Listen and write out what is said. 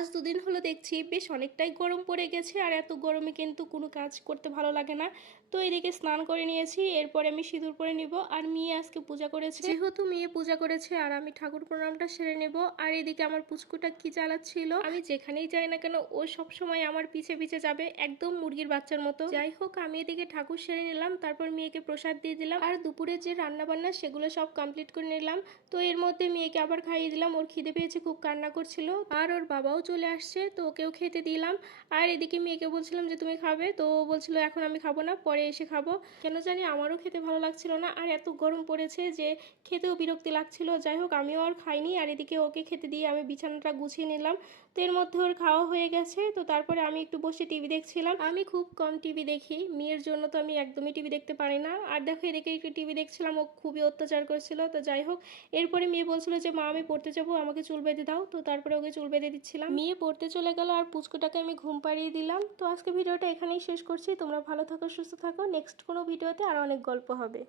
আজ দুদিন হলো দেখছি বেশ অনেকটাই গরম পড়ে গেছে, আর এত গরমে কিন্তু কোনো কাজ করতে ভালো লাগে না। তো এদিকে স্নান করে নিয়েছি, এরপরে আমি সিঁদুর পরে নিব। আর মেয়ে আজকে পূজা করেছে, যেহেতু মেয়ে পূজা করেছে আর আমি ঠাকুর প্রণামটা সেরে নেব। আর এদিকে আমার পুচকুটা কি জ্বালাচ্ছিল, আমি যেখানেই যাই না কেন ও সব সময় আমার পিছে পিছে যাবে, একদম মুরগির বাচ্চার মতো। যাই হোক, আমি এদিকে ঠাকুর সেরে নিলাম, তারপর মেয়েকে প্রসাদ দিয়ে দিলাম, আর দুপুরে যে রান্না বান্না সেগুলো সব কমপ্লিট করে নিলাম। তো এর মধ্যে মেয়েকে আবার খাইয়ে দিলাম, ওর খিদে পেয়েছে, খুব কান্না করছিল। আর ওর বাবাও চলে আসছে, তো ওকেও খেতে দিলাম। আর এদিকে মেয়েকে বলছিলাম যে তুমি খাবে, তো ও বলছিল এখন আমি খাবো না, পরে এসে খাবো। কেন জানি আমারও খেতে ভালো লাগছিল না, আর এত গরম পড়েছে যে খেতেও বিরক্তি লাগছিল। যাই হোক, আমিও আর খাইনি, আর এদিকে ওকে খেতে দিয়ে আমি বিছানাটা গুছিয়ে নিলাম। তো এর মধ্যে ওর খাওয়া হয়ে গেছে, তো তারপরে আমি একটু বসে টিভি দেখছিলাম। আমি খুব কম টিভি দেখি, মেয়ের জন্য তো আমি একদমই টিভি দেখতে পারি না। আর দেখো, এদিকে একটু টিভি দেখছিলাম, ও খুবই অত্যাচার করছিল। তো যাই হোক, এরপরে মেয়ে বলছিল যে মা আমি পড়তে যাবো, আমাকে চুল বেঁধে দাও। তো তারপরে ওকে চুল বেঁধে দিচ্ছিলাম, মেয়ে পড়তে চলে গেল, আর পুচকুটাকে আমি ঘুম পাড়িয়ে দিলাম। তো আজকে ভিডিওটা এখানেই শেষ করছি। তোমরা ভালো থাকো, সুস্থ থাকো, নেক্সট কোনো ভিডিওতে আরো অনেক গল্প হবে।